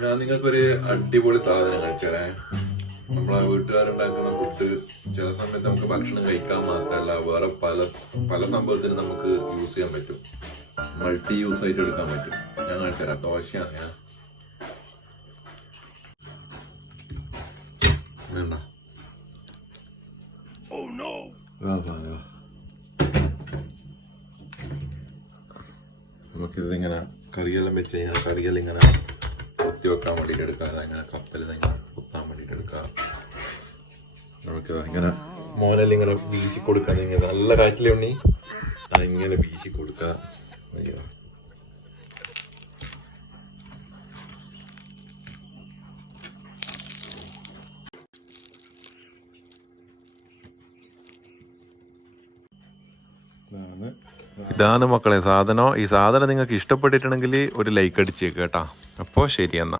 ഞാൻ നിങ്ങൾക്കൊരു അടിപൊളി സാധനം കഴിച്ചേരേ. നമ്മളെ വീട്ടുകാരുണ്ടാക്കുന്ന ഫുഡ് ചില സമയത്ത് നമുക്ക് ഭക്ഷണം കഴിക്കാൻ മാത്രമല്ല വേറെ പല പല സംഭവത്തിന് നമുക്ക് യൂസ് ചെയ്യാൻ പറ്റും. മൾട്ടി യൂസ് ആയിട്ട് എടുക്കാൻ പറ്റും. ഞാൻ കാണിച്ചുതരാം. ദോശയാണ് ഞാൻ വേണ്ട നമുക്കിതിങ്ങനെ കറിയെല്ലാം വെച്ച് കഴിഞ്ഞാൽ കറിയെല്ലാം ഇങ്ങനെ കുത്തി വെക്കാൻ വേണ്ടിയിട്ട് എടുക്കാം. അതങ്ങനെ കപ്പലിൽ ഇങ്ങനെ കുത്താൻ വേണ്ടിയിട്ട് എടുക്കാം. നമുക്കിത് ഇങ്ങനെ മോനെല്ലാം ഇങ്ങനെ വീശി കൊടുക്കാൻ ഇങ്ങനെ നല്ല കാറ്റിലെ ഉണ്ണി ഇങ്ങനെ വീശി കൊടുക്കുക. അയ്യോ ഇതാണ് മക്കളെ സാധനം. ഈ സാധനം നിങ്ങൾക്ക് ഇഷ്ടപ്പെട്ടിട്ടുണ്ടെങ്കിൽ ഒരു ലൈക്ക് അടിച്ചേക്ക് കേട്ടോ. അപ്പോൾ ശരി എന്നാ.